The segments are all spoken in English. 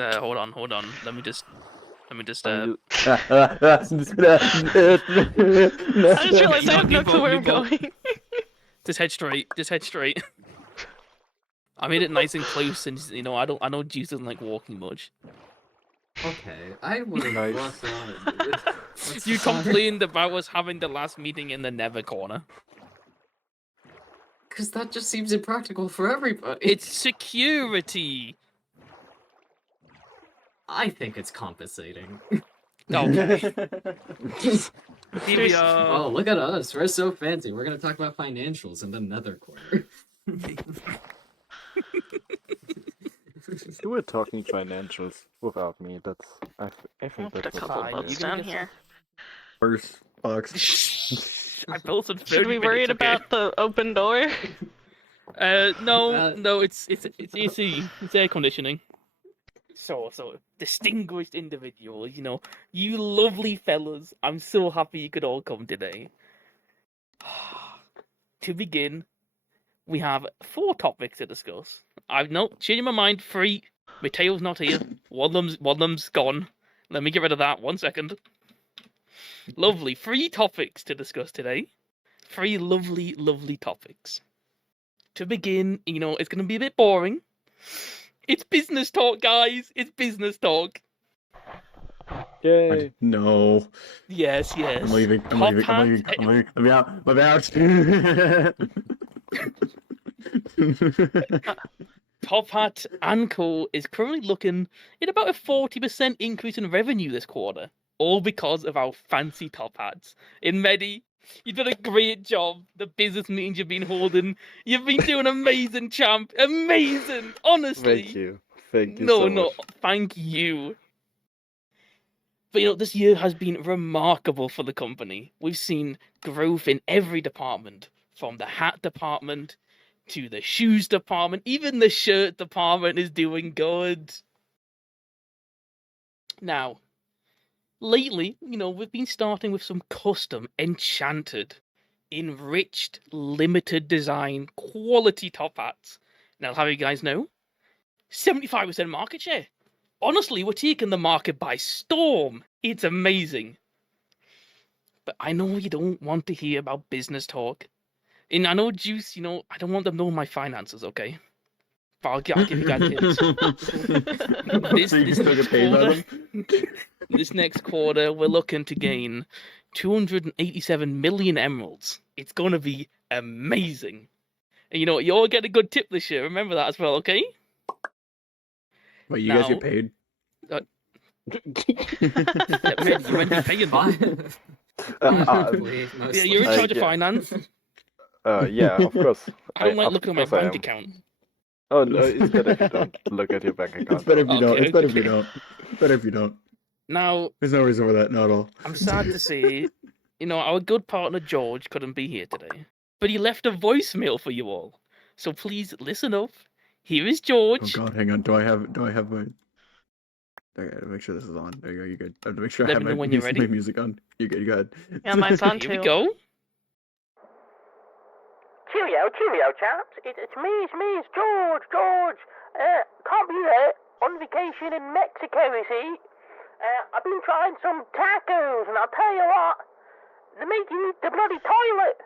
Hold on. Let me just. I just realized I have no clue where I'm going. Just head straight. I made it nice and close, and I know Juice doesn't like walking much. Okay, I want to walk on. You complained about us having the last meeting in the Never corner. Because that just seems impractical for everybody. It's security. I think it's compensating. Okay. Here we are. Oh, look at us. We're so fancy. We're going to talk about financials in the Nether corner. You were talking financials without me. I think Put a that's couple fine. bugs You can down get here. First box. I built some 30 Should we worry minutes, okay? about the open door? No, it's AC. It's air conditioning. So distinguished individuals, you lovely fellas. I'm so happy you could all come today. To begin, we have 4 topics to discuss. I've changing my mind. 3. Mateo's not here. One of them's gone. Let me get rid of that. 1 second. Lovely. 3 topics to discuss today. 3 lovely, lovely topics. To begin, it's going to be a bit boring. It's business talk, guys. It's business talk. Yay! No. Yes. I'm leaving. I'm out. Top Hat & Co. is currently looking at about a 40% increase in revenue this quarter. All because of our fancy top hats. In Medi, you've done a great job. The business meetings you've been holding. You've been doing amazing, champ. Amazing. Honestly. Thank you. Thank you so much. Thank you. But this year has been remarkable for the company. We've seen growth in every department, from the hat department to the shoes department. Even the shirt department is doing good. Now, lately, we've been starting with some custom, enchanted, enriched, limited design, quality top hats. Now, I'll have you guys know, 75% market share. Honestly, we're taking the market by storm. It's amazing. But I know you don't want to hear about business talk. And I know, Juice, I don't want them knowing my finances, okay? But I'll give you guys hints. This next quarter, we're looking to gain 287 million emeralds. It's going to be amazing. And you all get a good tip this year. Remember that as well, okay? Wait, you guys get paid? You meant to pay them. Yeah, you're in charge of finance. Yeah, of course. I don't like looking at my bank account. Oh no, it's better if you don't look at your bank account. It's better if you don't. It's better if you don't. It's better if you don't. Now, there's no reason for that. Not at all. I'm sad to say, our good partner George couldn't be here today, but he left a voicemail for you all. So please listen up. Here is George. Oh God, hang on. Do I have my? I gotta make sure this is on. There you go. You're good. I have to make sure I have my music on. You're good. Go ahead. Yeah, mine's on too. Here we go. Cheerio, chaps. It's me, George. Can't be there. On vacation in Mexico, you see. I've been trying some tacos, and I'll tell you what, they make you eat the bloody toilet.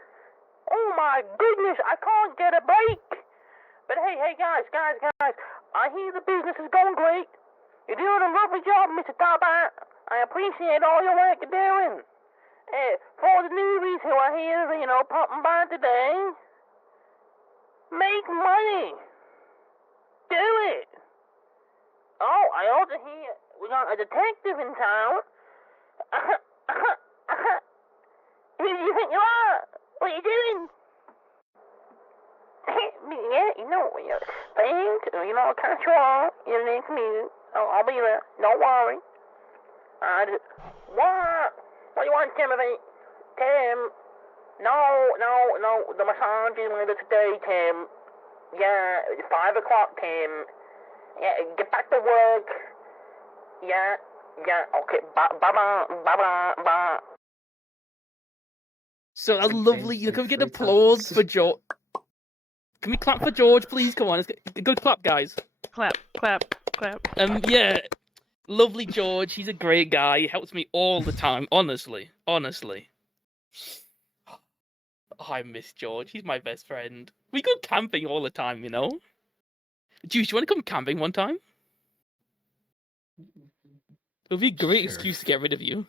Oh my goodness, I can't get a break. But hey, guys, I hear the business is going great. You're doing a lovely job, Mr. Tabat. I appreciate all your work you're doing. For the newbies who are here, popping by today, make money. Do it. Oh, I also hear we got a detective in town. Who do you think you are? What are you doing? Yeah, thanks. I'll catch you all in the next meeting. I'll be there. Don't worry. What do you want, Timothy? Tim? No. The massage is later today, Tim. Yeah, 5 o'clock, Tim. Yeah, get back to work. Yeah. Okay. Bye. So that's lovely. Can we get applause for George? Can we clap for George, please? Come on, let's get a good clap, guys. Clap. Clap. Yeah, lovely George. He's a great guy. He helps me all the time. Honestly. Oh, I miss George. He's my best friend. We go camping all the time, you know. Juice, you want to come camping one time? It would be a great Sure. excuse to get rid of you.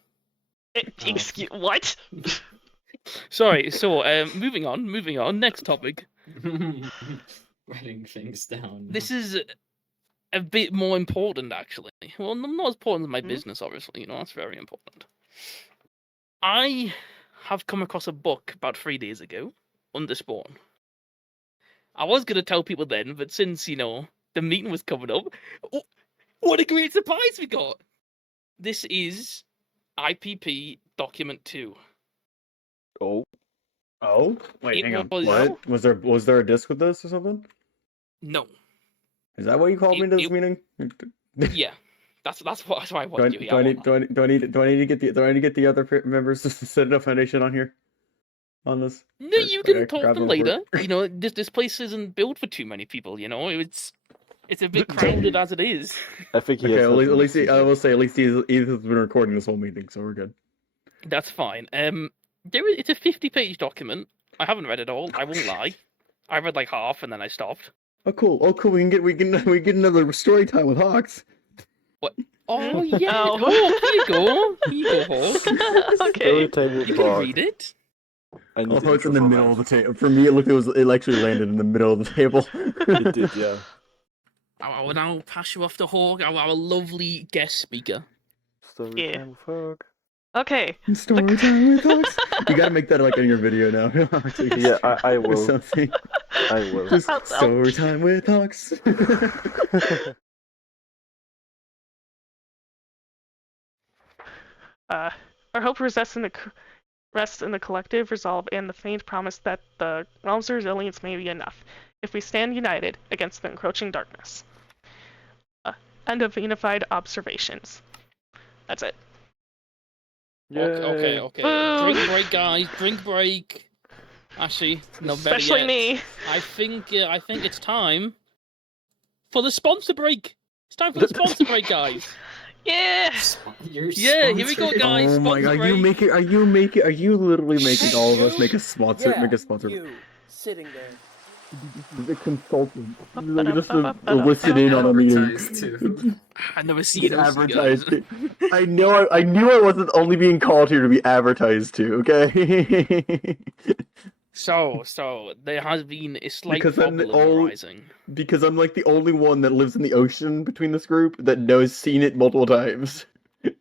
Excuse what? Sorry. So, moving on. Next topic. Writing things down. This is a bit more important, actually. Well, not as important as my Hmm? business, obviously. You know, that's very important. I have come across a book about 3 days ago, Underspawn. I was going to tell people then, but since, you know, the meeting was coming up, what a great surprise we got! This is IPP Document 2. Oh, Wait, It hang on. was- What was there a disc with this or something? No. Is that why you called me to this meeting? Yeah. That's why I Do I, wanted you here. do I need to get the other members to set a foundation on here? On this? No, Or- you or can I talk grab to them them later. for- You know, this place isn't built for too many people. You know, it's a bit crowded as it is. I think he Okay, has at least nothing to I say. will say at least Edith has been recording this whole meeting, so we're good. That's fine. It's a 50-page document. I haven't read it all. I won't lie. I read like half and then I stopped. Oh cool. We get another story time with Hawks. Oh yeah. Oh. Oh, here you go, Hawk. Okay. Story time with You can Hawk. read it. I need Oh, the it's in intro the for middle of that. the table. For me, it actually landed in the middle of the table. It did, yeah. I will now pass you off to Hawk, our lovely guest speaker. Story Yeah. time with Hawk. Okay. Story time with Hawks. You gotta make that like in your video now. Yeah, I Or will. something. I will. Just I'll- story time with Hawks. Our hope rests in the collective resolve and the faint promise that the realm's resilience may be enough if we stand united against the encroaching darkness. End of unified observations. That's it. Okay. Boo! Drink break, guys. Drink break. Actually, no, better Especially yet, me. I think it's time for the sponsor break. It's time for the sponsor break, guys. Yeah. You're Yeah, here we go, sponsored? guys. Oh my sponsor god, break. are you literally making Hey, all of us you? make a sponsor? Yeah, Make a sponsor. you sitting there. The consultant. Just to listen in on a meeting. Advertised too. I never see Get those advertised. guys. I knew I wasn't only being called here to be advertised to. Okay. So there has been a slight Because I'm the problem only- arising. Because I'm like the only one that lives in the ocean between this group that knows seen it multiple times.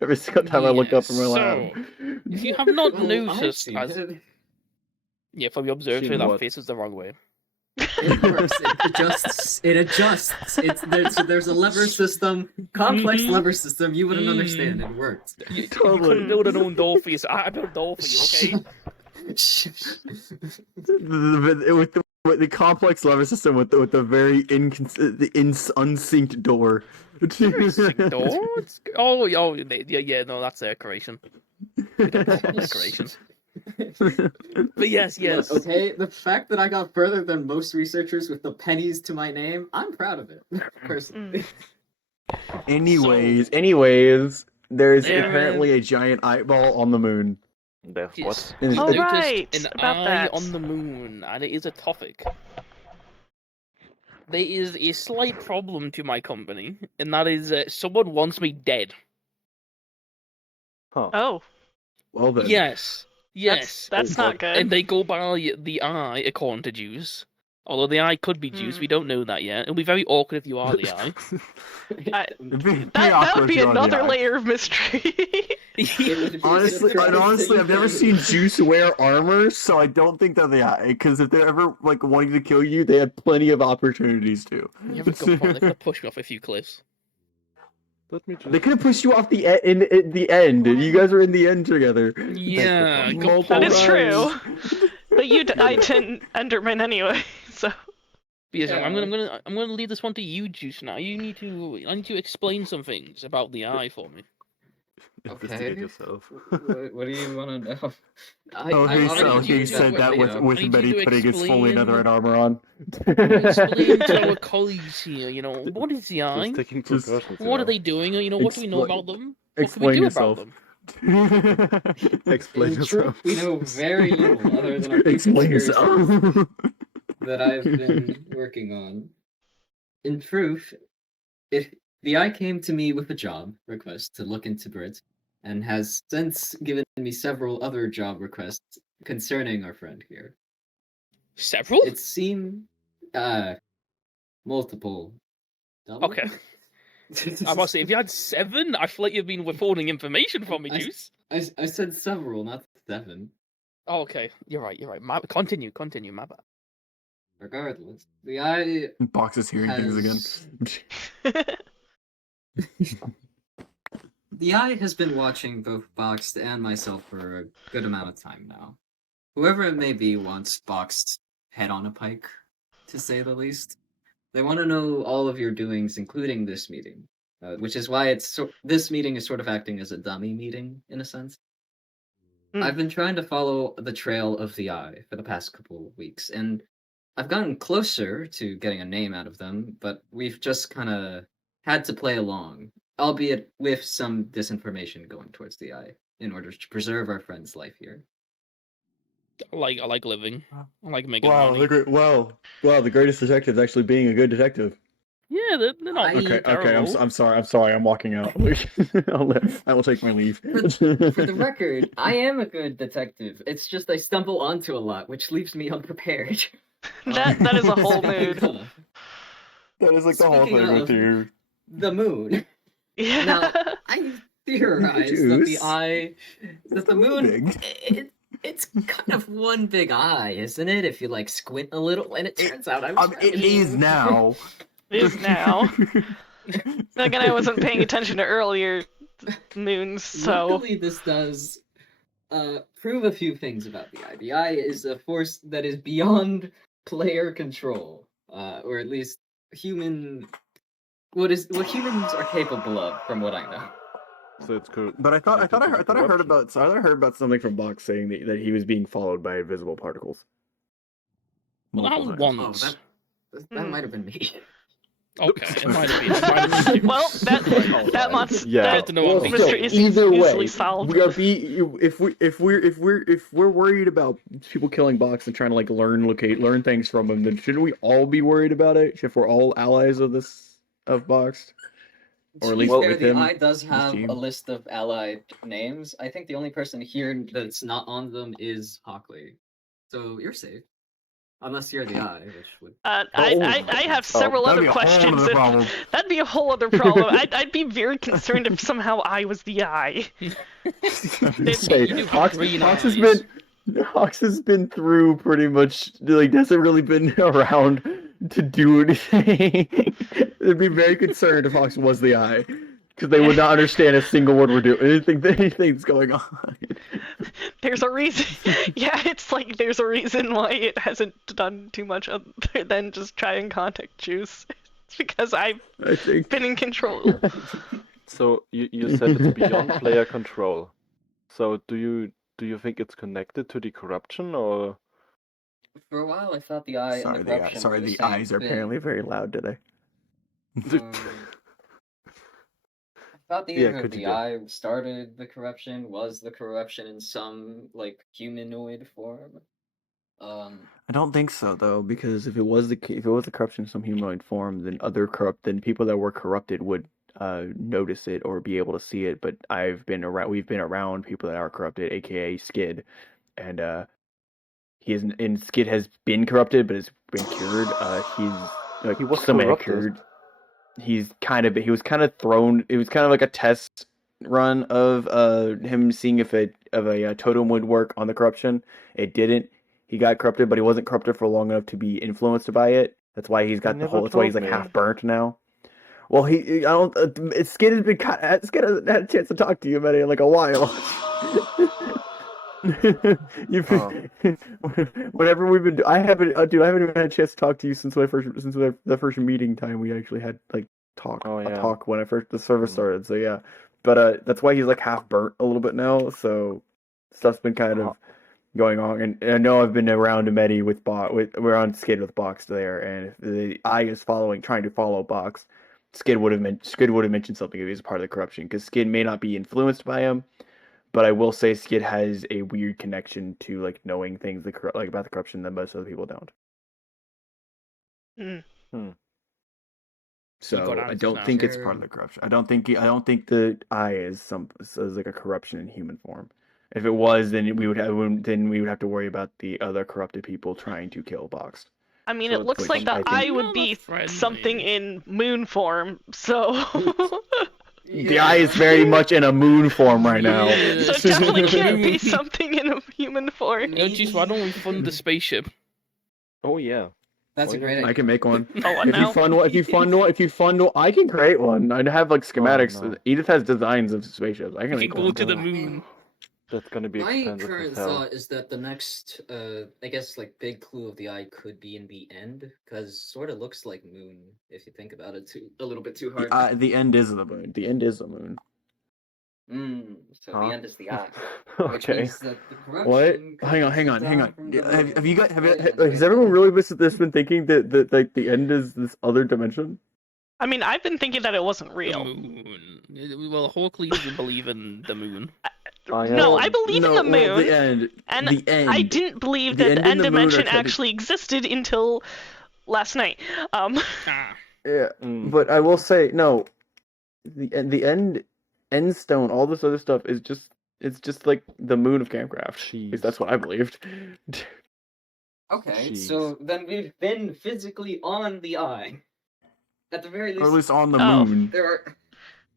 Every single time I look up from my lab. If you have not Well, I've noticed, seen as it. yeah, from the observatory, Seen that what? faces the wrong way. It works. It adjusts. There's a lever system, complex Mhm. lever system. You wouldn't Mm. understand. It worked. You Totally. couldn't build an own door for you. I built a door for you, okay? With the complex lever system with the very unsynced door. Sync door? Oh, yeah, no, that's their creation. We don't talk about their creation. But yes. Look, okay, the fact that I got further than most researchers with the pennies to my name, I'm proud of it. Personally. Anyways, there's There apparently a giant eyeball on the moon. That's Yes. And Oh, I noticed right, an about eye that. on the moon, and it is a topic. There is a slight problem to my company, and that is someone wants me dead. Oh, Well then. Yes. that's not good. And they go by the eye, according to Juice. Although the eye could be Juice, we don't know that yet. It'll be very awkward if you are the eye. That would be another layer of mystery. Honestly, I've never seen Juice wear armor, so I don't think they're the eye. Because if they're ever like wanting to kill you, they had plenty of opportunities to. You have a good point. They could have pushed me off a few cliffs. Let me just... They could have pushed you off the in the end. You guys were in the end together. Yeah, good Multiple That is times. true. But you died to Enderman anyway, so. Yes, Yeah. I'm gonna leave this one to you, Juice. Now I need to explain some things about the eye for me. Investigate yourself. What do you want to know? He said that with Betty putting his fully netherite armor on. Explain to our colleagues here, what is the eye? Just taking precautions. What are they doing? What do we know about them? What can we Explain do yourself. about them? Explain In yourself. truth, we know very little other than our few Explain conspiracies yourself. that I've been working on. In truth, the eye came to me with a job request to look into Brit, and has since given me several other job requests concerning our friend here. Several? It seemed multiple. Double? Okay. I must say, if you had 7, I feel like you've been withholding information from me, Juice. I said several, not 7. Oh, okay. You're right. Continue, my bad. Regardless, the eye Box is hearing things again. The eye has been watching both Boxed and myself for a good amount of time now. Whoever it may be wants Boxed head on a pike, to say the least. They want to know all of your doings, including this meeting, which is why this meeting is sort of acting as a dummy meeting, in a sense. I've been trying to follow the trail of the eye for the past couple of weeks, and I've gotten closer to getting a name out of them, but we've just kind of had to play along, albeit with some disinformation going towards the eye, in order to preserve our friend's life here. I like living. I like making Wow, money. the greatest detective is actually being a good detective. Yeah, they're not Okay, I'm sorry, I'm walking out. I will take my leave. For the record, I am a good detective. It's just I stumble onto a lot, which leaves me unprepared. That is a whole mood. That is like the whole thing with you. The moon. Yeah. Now, I theorize that the moon, it's kind of one big eye, isn't it? If you squint a little, and it turns out it is now. It is now. Again, I wasn't paying attention to earlier moons, so. Luckily, this does prove a few things about the eye. The eye is a force that is beyond player control, or at least what humans are capable of, from what I know. So it's cool. But I thought I heard about something from Box saying that he was being followed by invisible particles. Well, not once. Oh, that might have been me. Okay, it might have been. Well, that mystery is either easily way, solved. if we're worried about people killing Box and trying to learn things from him, then shouldn't we all be worried about it? If we're all allies of Box, or at least with him. The eye does have a list of allied names. I think the only person here that's not on them is Hockley, so you're safe. Unless you're the eye, which would. I have several other questions. That'd be a whole other problem. I'd be very concerned if somehow I was the eye. Hawks has been through pretty much. Hasn't really been around to do anything. They'd be very concerned if Hawks was the eye, because they would not understand a single word we're doing. Anything's going on. There's a reason. Yeah, it's there's a reason why it hasn't done too much other than just try and contact Juice. It's because I've been in control. So you said it's beyond player control. So do you think it's connected to the corruption, or? For a while, I thought the eye and the corruption. Sorry, the eyes are apparently very loud today. I thought the eye started the corruption, was the corruption in some humanoid form. I don't think so though, because if it was the corruption in some humanoid form, then people that were corrupted would notice it or be able to see it. But we've been around people that are corrupted, aka Skid, and Skid has been corrupted, but has been cured. He was cured. He was kind of thrown. It was kind of like a test run of him seeing if a totem would work on the corruption. It didn't. He got corrupted, but he wasn't corrupted for long enough to be influenced by it. That's why he's got that's why he's half burnt now. Well, Skid has hasn't had a chance to talk to you about it in a while. Whatever we've been, I haven't even had a chance to talk to you since the first meeting time we actually had talk when the server started. So yeah, but that's why he's like half burnt a little bit now. So stuff's been kind of going on, and I know I've been around Medi we're on Skid with Box there, and if the eye is trying to follow Box, Skid would have mentioned something if he's a part of the corruption, because Skid may not be influenced by him, but I will say Skid has a weird connection to like knowing things like about the corruption that most other people don't. So I don't think it's part of the corruption. I don't think the eye is like a corruption in human form. If it was, then we would have to worry about the other corrupted people trying to kill Boxed. I mean, So it looks it's like the eye would Not be friendly. something in moon form, so... The eye is very much in a moon form right now. So it definitely can't be something in a human form. No, geez, why don't we fund the spaceship? Oh yeah. That's a great idea. I can make one. Oh, what If now? you fund one, I can create one. I'd have like schematics. no. Edith has designs of spaceships. I can We make can go one. to the moon. That's gonna be My expensive current as hell. thought is that the next, I guess, like big clue of the eye could be in the end, because sort of looks like moon if you think about it a little bit too hard. The end is the moon. The end is the moon. So Huh? the end is the eye. Which Okay. means that the What? corruption could Hang on. come down from the Have you got? moon. Has everyone really been thinking that like the end is this other dimension? I mean, I've been thinking that it wasn't The real. moon. Well, Hawkley doesn't believe in the moon. No, I believe in the moon. Well, the end. And the end. I didn't believe The that end the and end the moon are dimension kind of- actually existed until last night. Ah. Yeah, Mm. but I will say no. The end stone, all this other stuff is just like the moon of Campcraft. At Jeez. least that's what I believed. Okay, Jeez. so then we've been physically on the eye. At the very Or at least, least on the Oh. moon. there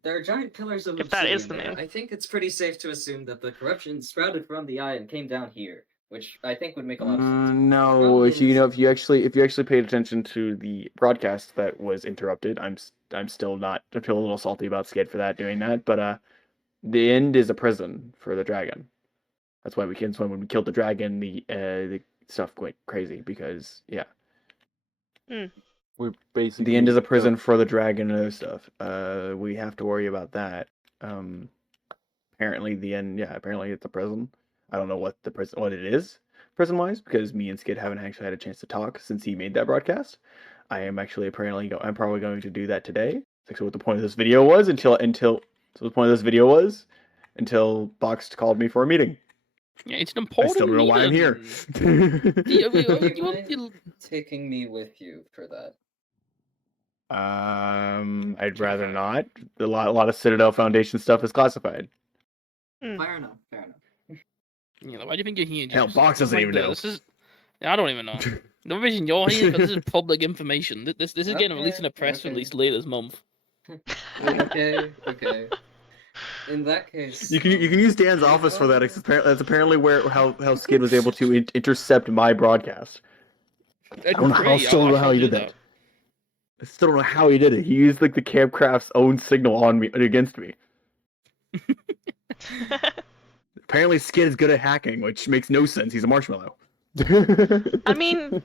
are giant pillars of If that is obsidian the there. moon. I think it's pretty safe to assume that the corruption sprouted from the eye and came down here, which I think would make a lot of sense. No, Probably if you actually paid attention to the broadcast that was interrupted, I'm still not. I feel a little salty about Skid for doing that, but the end is a prison for the dragon. That's why when we killed the dragon, the stuff went crazy because yeah. We basically The end is a prison for the dragon and other stuff. We have to worry about that. Apparently the end, apparently it's a prison. I don't know what it is prison-wise, because me and Skid haven't actually had a chance to talk since he made that broadcast. I am actually I'm probably going to do that today. That's actually what the point of this video was until Box called me for a meeting. Yeah, it's an I important still don't know why I'm here. meeting. Taking me with you for that. I'd rather not. A lot of Citadel Foundation stuff is classified. Fair enough. You know, why do you think you're here? Hell, James? Box doesn't Like even the- know. This is, I don't even know. The reason you're here, because this is public information. This is getting released in a press Okay. release later this month. Okay. In that case, You can use Dan's office for that. That's apparently how Skid was able to intercept my broadcast. I don't know how he did that. I still don't know how he did it. He used like the Campcraft's own signal on me against me. Apparently, Skid is good at hacking, which makes no sense. He's a marshmallow. I mean,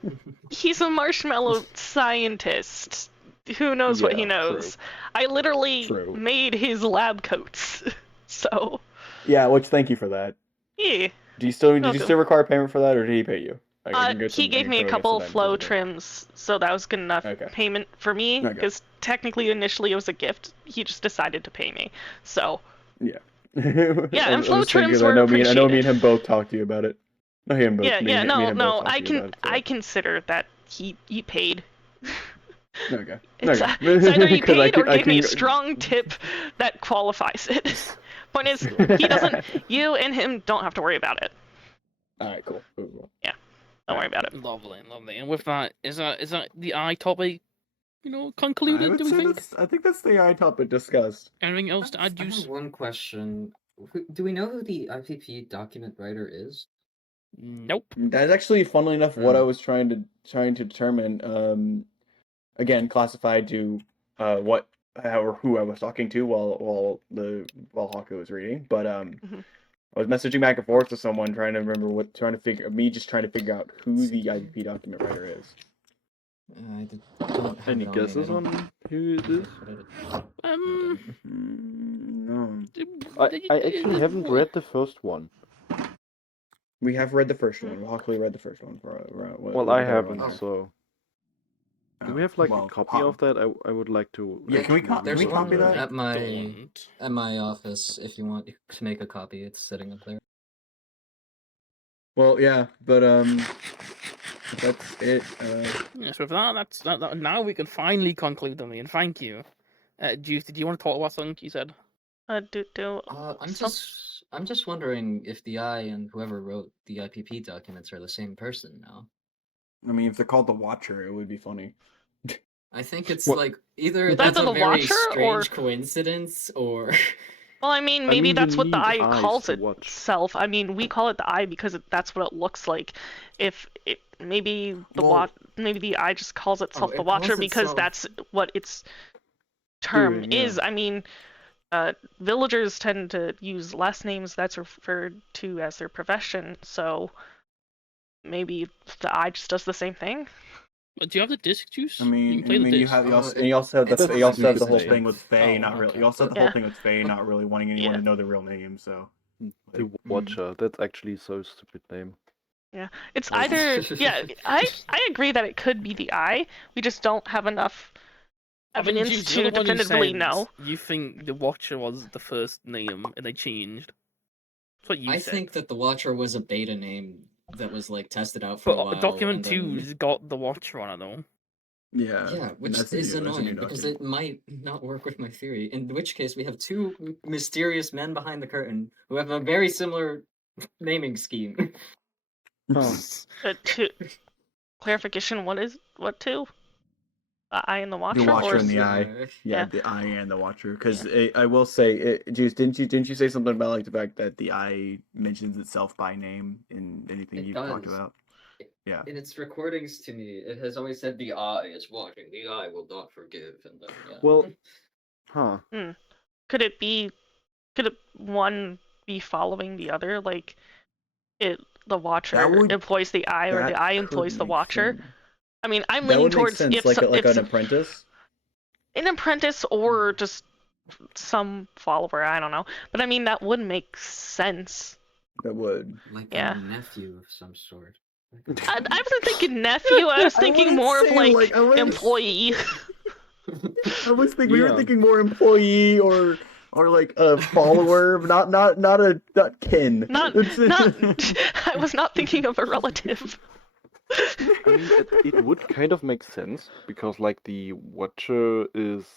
he's a marshmallow scientist. Who knows what he Yeah, knows? I literally True. made his lab coats. So, Yeah, which thank you for that. yeah. Did you still Welcome. require payment for that, or did he pay you? I can go He I gave can me a throw couple against flow that in trims, so that was good enough Okay. payment for me, Okay. because technically initially it was a gift. He just decided to pay me. So, Yeah, Yeah, and flow I'm just saying, trims 'cause I were know me and appreciated. him both talked to you about it. No, him both. yeah, me and him no, both talked to you about it, so. I consider that he paid. Okay. It's, Okay. it's either he 'Cause paid or I gave me a can- strong tip that qualifies it. Point is, he doesn't. You and him don't have to worry about it. All right, cool. Cool. Don't worry about it. Lovely. And with that, is that the eye topic? You know, concluded. Do we think? I think that's the eye topic discussed. Anything else to add, I Juice? have one question. Do we know who the IPP document writer is? Nope. That's actually, funnily enough, what I was trying to determine. Again, classified to who I was talking to while Hawker was reading, but I was messaging back and forth with someone trying to figure out who the IPP document writer is. don't have Any it on me, guesses I don't on who it is? put it- No. I actually haven't read the first one. We have read the first one. Luckily, read the first one. Well, I haven't, there. so. Do we Oh, have like well, a copy of that? I would like to. Yeah, can we actually There's Can we one copy that? at my Don't. office if you want to make a copy. It's sitting up there. Well, yeah, but that's it. Yeah, so for that, now we can finally conclude the meeting. Thank you. Juice, did you want to talk about something you said? I'm just wondering if the I and whoever wrote the IPP documents are the same person now. I mean, if they're called the Watcher, it would be funny. I think it's Well, like either Either that's a the very Watcher strange or- coincidence, or Well, I mean, I maybe mean, that's you what the need eye eyes calls to watch. itself. I mean, we call it the eye because that's what it looks like. If it, maybe the Well- maybe the eye just calls itself it the Watcher calls because itself- that's what its term Doing, yeah. is. I mean, villagers tend to use last names that's referred to as their profession, so maybe the eye just does the same thing. Do you have the disc, Juice? I mean, you can play the you disc. have Uh, and you also have It's the you also have the you whole could say. thing with Faye, Oh, not really. okay. You also have the Yeah. whole thing with Faye not really wanting anyone Yeah. to know their real name. So The Watcher. That's actually so stupid name. It's Like- either I agree that it could be the eye. We just don't have enough I mean, evidence Juice, you're to the one who definitively said know. You think the Watcher was the first name and they changed. That's what you I said. think that the Watcher was a beta name that was like tested out for a But while. document and then- 2's got the Watcher on it though. yeah, Yeah, and which that's is new, that's a new annoying because document. it might not work with my theory. In which case, we have two mysterious men behind the curtain who have a very similar naming scheme. Huh. To clarification, what two? The eye and the Watcher, The Watcher or and the is- Eye. Uh, Yeah, the Eye and the Watcher. Because I will say, Juice, didn't you say something about like the fact that the Eye mentions itself by name in anything It you've talked does. about? Yeah. In its recordings to me, it has always said the eye is watching. The eye will not forgive. And then, yeah. Well, huh. could it one be following the other? Like the Watcher would- employs the eye, or the That eye could employs the make Watcher. sense. I mean, I'm That leaning would make towards sense, if like if an apprentice. an apprentice or just some follower. I don't know, but I mean that would make sense. That would. Like Yeah. a nephew of some sort. I wasn't thinking nephew. I was I thinking wouldn't more of say, like I wouldn't- employee. I was thinking we were Yeah. thinking more employee or like a follower, not kin. Not I was not thinking of a relative. I mean, it would kind of make sense because, like, the Watcher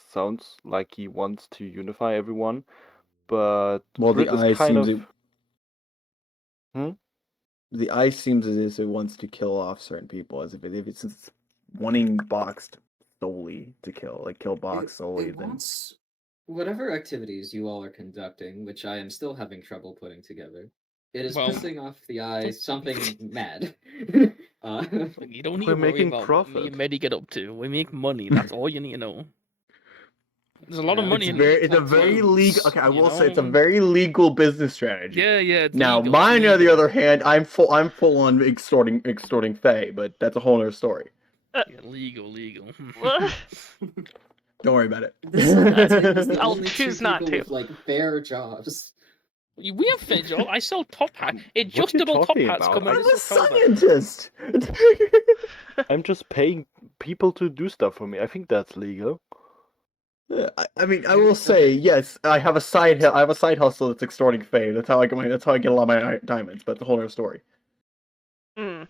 sounds like he wants to unify everyone, but Well, the Grit is eye kind seems. of. The eye seems as if it wants to kill off certain people, as if it's wanting Boxed solely to kill Box solely. It Then wants whatever activities you all are conducting, which I am still having trouble putting together. It is Well, pissing off the eye something mad. You don't need We're to worry making about what me profit. and Medi get up to. We make money. That's all you need to know. There's a lot of Yeah, money it's in very legal. Okay, I you will say it's a know? very legal business strategy. Yeah, it's Now, legal, mine, on the legal. other hand, I'm full on extorting Faye, but that's a whole other story. Yeah, legal. Don't worry about it. That's the I'll only choose two not people to. with, like fair jobs. We have fair job. I sell top hat. What you Adjustable top talking hats about? come I'm out a this October. scientist. I'm just paying people to do stuff for me. I think that's legal. I mean, I will say yes. I have a side hustle that's extorting Faye. That's how I get a lot of my diamonds. But the whole other story. Mm.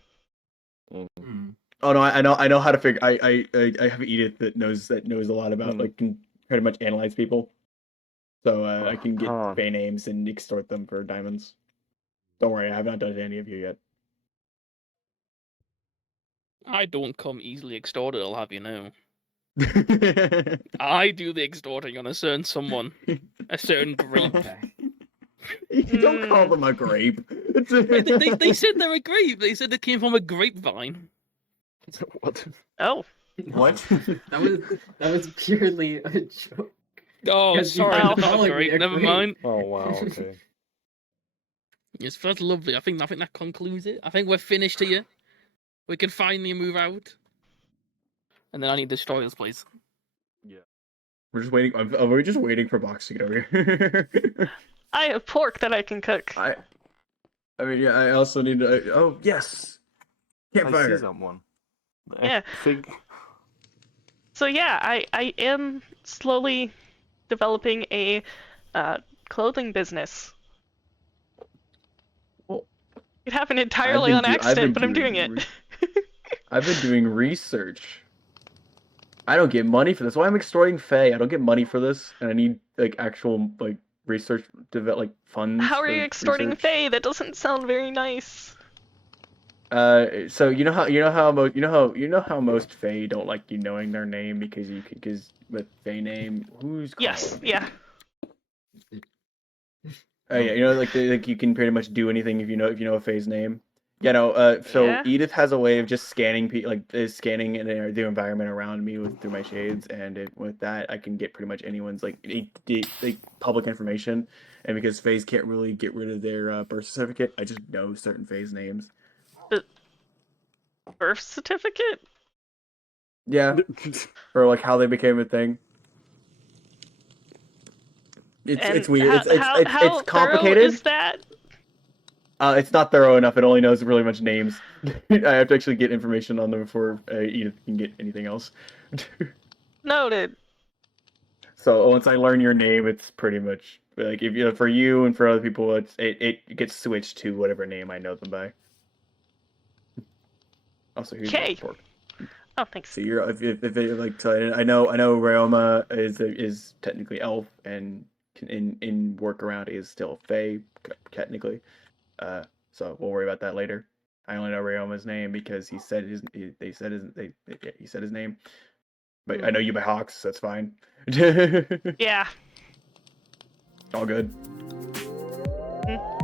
Oh no, I know how to figure. I have Edith that knows a lot about can pretty much analyze people. So I can get Faye names and extort them for diamonds. Don't worry, I have not done it to any of you yet. I don't come easily extorted, I'll have you know. I do the extorting on a certain someone. A certain grape. Okay. You don't call them a grape. they said they're a grape. They said they came from a grapevine. What? Oh. What? That was purely a joke. Oh, Yes, you sorry, are that's not calling great. me a Never grape. mind. Oh wow. Okay. Yes, that's lovely. I think that concludes it. I think we're finished here. We can finally move out. and then I need to destroy this place. We're just waiting. We're just waiting for Box to get over here. I have pork that I can cook. I mean, yeah. I also need to. Oh yes, I see campfire. someone. Yeah. I think So yeah, I am slowly developing a clothing business. Well, It happened entirely on accident, but I'm doing it. I've been doing research. I don't get money for this. Why I'm extorting Faye? I don't get money for this, and I need like actual like research like funds. How are for you extorting research. Faye? That doesn't sound very nice. So you know how most Fae don't like you knowing their name because with Fae name, who's calling? Yes, yeah. Oh yeah, like you can pretty much do anything if you know a Fae's name. Yeah, no. So Yeah. Edith has a way of just scanning is scanning the environment around me through my shades, and with that I can get pretty much anyone's like public information. And because Faes can't really get rid of their birth certificate, I just know certain Faes names. Birth certificate? Yeah, or like how they became a thing. It's weird. How it's complicated. thorough is that? It's not thorough enough. It only knows really much names. I have to actually get information on them before Edith can get anything else. Noted. So once I learn your name, it's pretty much like if for you and for other people, it gets switched to whatever name I know them by. Also, here's your pork. Oh, thanks. So you're if they like so I know Ryoma is technically elf and in work around is still Fae technically. So we'll worry about that later. I only know Ryoma's name because he said his name. But I know you by Hawks, so that's fine. Yeah. All good. Mm.